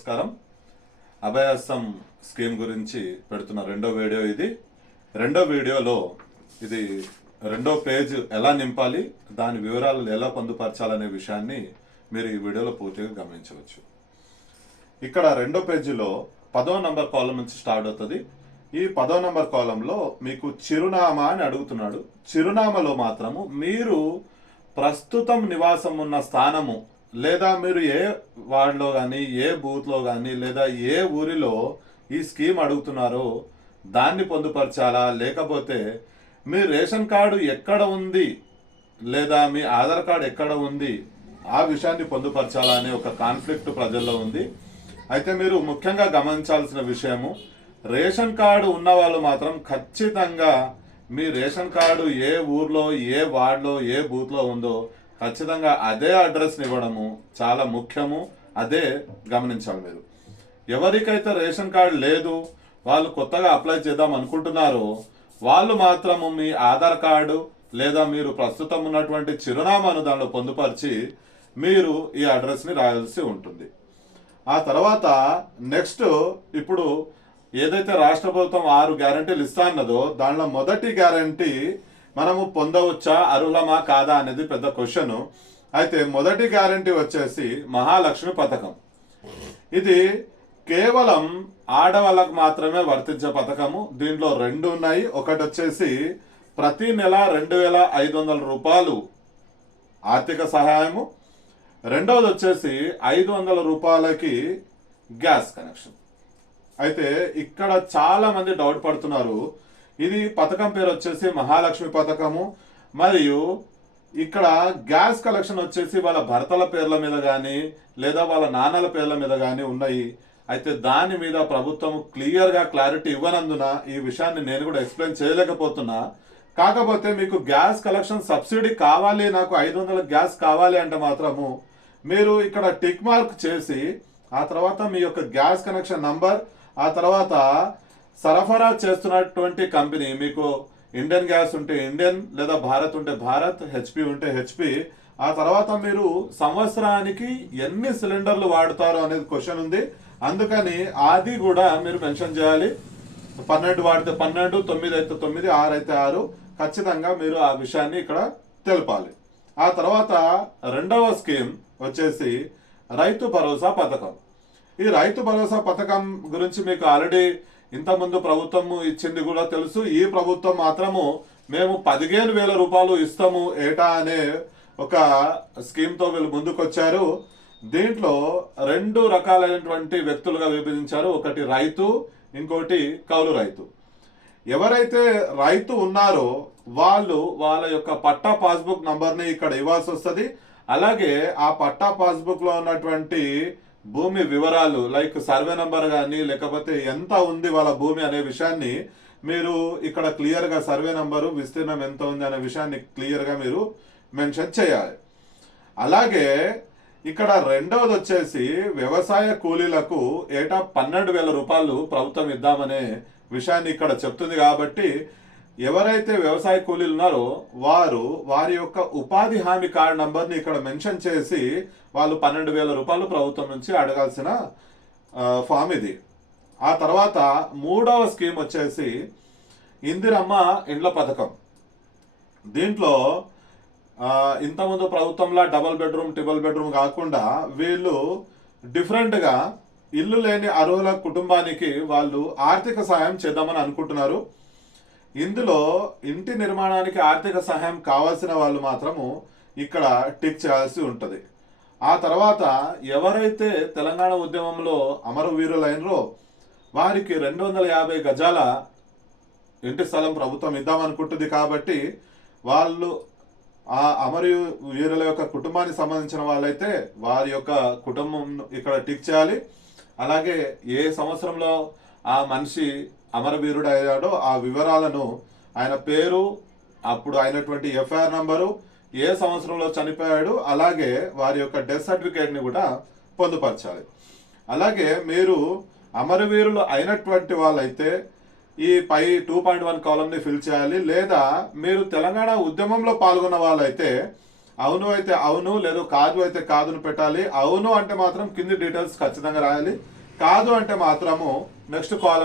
నమస్కారం. అభయాసం స్కీమ్ గురించి పెడుతున్న రెండో వీడియో ఇది. రెండో వీడియోలో ఇది రెండో పేజ్ ఎలా నింపాలి దాని వివరాలు ఎలా పొందుపరచాలనే విషయాన్ని మీరు ఈ వీడియోలో పూర్తిగా గమనించవచ్చు. ఇక్కడ రెండో పేజీలో పదో నంబర్ కాలం నుంచి స్టార్ట్ అవుతుంది. ఈ పదో నంబర్ కాలంలో మీకు చిరునామా అని అడుగుతున్నాడు. చిరునామాలో మాత్రము మీరు ప్రస్తుతం నివాసం ఉన్న స్థానము లేదా మీరు ఏ వార్డులో కానీ ఏ బూత్లో కానీ లేదా ఏ ఊరిలో ఈ స్కీమ్ అడుగుతున్నారో దాన్ని పొందుపరచాలా? లేకపోతే మీ రేషన్ కార్డు ఎక్కడ ఉంది? లేదా మీ ఆధార్ కార్డు ఎక్కడ ఉంది? ఆ విషయాన్ని పొందుపరచాలా అనే ఒక కాన్ఫ్లిక్ట్ ప్రజల్లో ఉంది. అయితే మీరు ముఖ్యంగా గమనించాల్సిన విషయము రేషన్ కార్డు ఉన్న వాళ్ళు మాత్రం ఖచ్చితంగా మీ రేషన్ కార్డు ఏ ఊర్లో ఏ వార్డులో ఏ బూత్లో ఉందో ఖచ్చితంగా అదే అడ్రస్ని ఇవ్వడము చాలా ముఖ్యము. అదే గమనించాలి మీరు. ఎవరికైతే రేషన్ కార్డు లేదు వాళ్ళు కొత్తగా అప్లై చేద్దాం అనుకుంటున్నారో వాళ్ళు మాత్రము మీ ఆధార్ కార్డు లేదా మీరు ప్రస్తుతం ఉన్నటువంటి చిరునామాను దానిలో పొందుపరిచి మీరు ఈ అడ్రస్ని రాయాల్సి ఉంటుంది. ఆ తర్వాత నెక్స్ట్ ఇప్పుడు ఏదైతే రాష్ట్ర ప్రభుత్వం ఆరు గ్యారంటీలు ఇస్తా అన్నదో దానిలో మొదటి గ్యారంటీ మనము పొందవచ్చా అర్హులమా కాదా అనేది పెద్ద క్వశ్చన్. అయితే మొదటి గ్యారంటీ వచ్చేసి మహాలక్ష్మి పథకం. ఇది కేవలం ఆడవాళ్ళకు మాత్రమే వర్తించే పథకము. దీంట్లో రెండు ఉన్నాయి. ఒకటి వచ్చేసి ప్రతి నెల రెండు వేల ఐదు వందల రూపాయలు ఆర్థిక సహాయము. రెండవది వచ్చేసి ఐదు వందల రూపాయలకి గ్యాస్ కనెక్షన్. అయితే ఇక్కడ చాలామంది డౌట్ పడుతున్నారు. ఇది పథకం పేరు వచ్చేసి మహాలక్ష్మి పథకము. మరియు ఇక్కడ గ్యాస్ కలెక్షన్ వచ్చేసి వాళ్ళ భర్తల పేర్ల మీద కానీ లేదా వాళ్ళ నాన్నల పేర్ల మీద కానీ ఉన్నాయి. అయితే దాని మీద ప్రభుత్వం క్లియర్గా క్లారిటీ ఇవ్వనందున ఈ విషయాన్ని నేను కూడా ఎక్స్ప్లెయిన్ చేయలేకపోతున్నా. కాకపోతే మీకు గ్యాస్ కలెక్షన్ సబ్సిడీ కావాలి నాకు ఐదు వందల గ్యాస్ కావాలి అంటే మాత్రము మీరు ఇక్కడ టిక్ మార్క్ చేసి ఆ తర్వాత మీ యొక్క గ్యాస్ కనెక్షన్ నంబర్ ఆ తర్వాత సరఫరా చేస్తున్నటువంటి కంపెనీ మీకు ఇండియన్ గ్యాస్ ఉంటే ఇండియన్ లేదా భారత్ ఉంటే భారత్ హెచ్పి ఉంటే హెచ్పి ఆ తర్వాత మీరు సంవత్సరానికి ఎన్ని సిలిండర్లు వాడుతారు అనేది క్వశ్చన్ ఉంది. అందుకని అది కూడా మీరు మెన్షన్ చేయాలి. పన్నెండు వాడితే పన్నెండు తొమ్మిది అయితే తొమ్మిది ఆరు అయితే ఆరు. ఖచ్చితంగా మీరు ఆ విషయాన్ని ఇక్కడ తెలపాలి. ఆ తర్వాత రెండవ స్కీమ్ వచ్చేసి రైతు భరోసా పథకం. ఈ రైతు భరోసా పథకం గురించి మీకు ఆల్రెడీ ఇంతకుముందు ప్రభుత్వం ఇచ్చింది కూడా తెలుసు. ఈ ప్రభుత్వం మాత్రము మేము పదిహేను వేల రూపాయలు ఇస్తాము ఏటా అనే ఒక స్కీమ్తో వీళ్ళు ముందుకొచ్చారు. దీంట్లో రెండు రకాలైనటువంటి వ్యక్తులుగా విభజించారు. ఒకటి రైతు ఇంకోటి కౌలు రైతు. ఎవరైతే రైతు ఉన్నారో వాళ్ళు వాళ్ళ యొక్క పట్టా పాస్బుక్ నంబర్ని ఇక్కడ ఇవ్వాల్సి వస్తుంది అలాగే ఆ పట్టా పాస్బుక్లో ఉన్నటువంటి భూమి వివరాలు లైక్ సర్వే నంబర్ కానీ లేకపోతే ఎంత ఉంది వాళ్ళ భూమి అనే విషయాన్ని మీరు ఇక్కడ క్లియర్గా సర్వే నంబరు విస్తీర్ణం ఎంత ఉంది అనే విషయాన్ని క్లియర్గా మీరు మెన్షన్ చేయాలి. అలాగే ఇక్కడ రెండవది వచ్చేసి వ్యవసాయ కూలీలకు ఏటా పన్నెండు వేల రూపాయలు ప్రభుత్వం ఇద్దామనే విషయాన్ని ఇక్కడ చెప్తుంది కాబట్టి ఎవరైతే వ్యవసాయ కూలీలు ఉన్నారో వారు వారి యొక్క ఉపాధి హామీ కార్డు నంబర్ని ఇక్కడ మెన్షన్ చేసి వాళ్ళు పన్నెండు వేల రూపాయలు ప్రభుత్వం నుంచి అడగాల్సిన ఫామ్ ఇది. ఆ తర్వాత మూడవ స్కీమ్ వచ్చేసి ఇందిరమ్మ ఇండ్ల పథకం. దీంట్లో ఇంతకుముందు ప్రభుత్వంలో డబల్ బెడ్రూమ్ ట్రిపుల్ బెడ్రూమ్ కాకుండా వీళ్ళు డిఫరెంట్గా ఇల్లు లేని అర్హుల కుటుంబానికి వాళ్ళు ఆర్థిక సహాయం చేద్దామని అనుకుంటున్నారు. ఇందులో ఇంటి నిర్మాణానికి ఆర్థిక సహాయం కావాల్సిన వాళ్ళు మాత్రము ఇక్కడ టిక్ చేయాల్సి ఉంటుంది. ఆ తర్వాత ఎవరైతే తెలంగాణ ఉద్యమంలో అమరవీరులైనరో వారికి రెండు వందల యాభై గజాల ఇంటి స్థలం ప్రభుత్వం ఇద్దామనుకుంటుంది కాబట్టి వాళ్ళు ఆ అమరు వీరుల యొక్క కుటుంబానికి సంబంధించిన వాళ్ళైతే వారి యొక్క కుటుంబం ఇక్కడ టిక్ చేయాలి. అలాగే ఏ సంవత్సరంలో ఆ మనిషి అమరవీరుడు అయ్యాడో ఆ వివరాలను ఆయన పేరు అప్పుడు అయినటువంటి ఎఫ్ఐఆర్ నంబరు ఏ సంవత్సరంలో చనిపోయాడు అలాగే వారి యొక్క డెత్ సర్టిఫికేట్ని కూడా పొందుపరచాలి. అలాగే మీరు అమరవీరులు అయినటువంటి వాళ్ళైతే ఈ పై టూ పాయింట్ వన్ కాలంని ఫిల్ చేయాలి లేదా మీరు తెలంగాణ ఉద్యమంలో పాల్గొన్న వాళ్ళైతే అవును అయితే అవును లేదు కాదు అయితే కాదును పెట్టాలి. అవును అంటే మాత్రం కింది డీటెయిల్స్ ఖచ్చితంగా రాయాలి. కాదు అంటే మాత్రము నెక్స్ట్ కాలం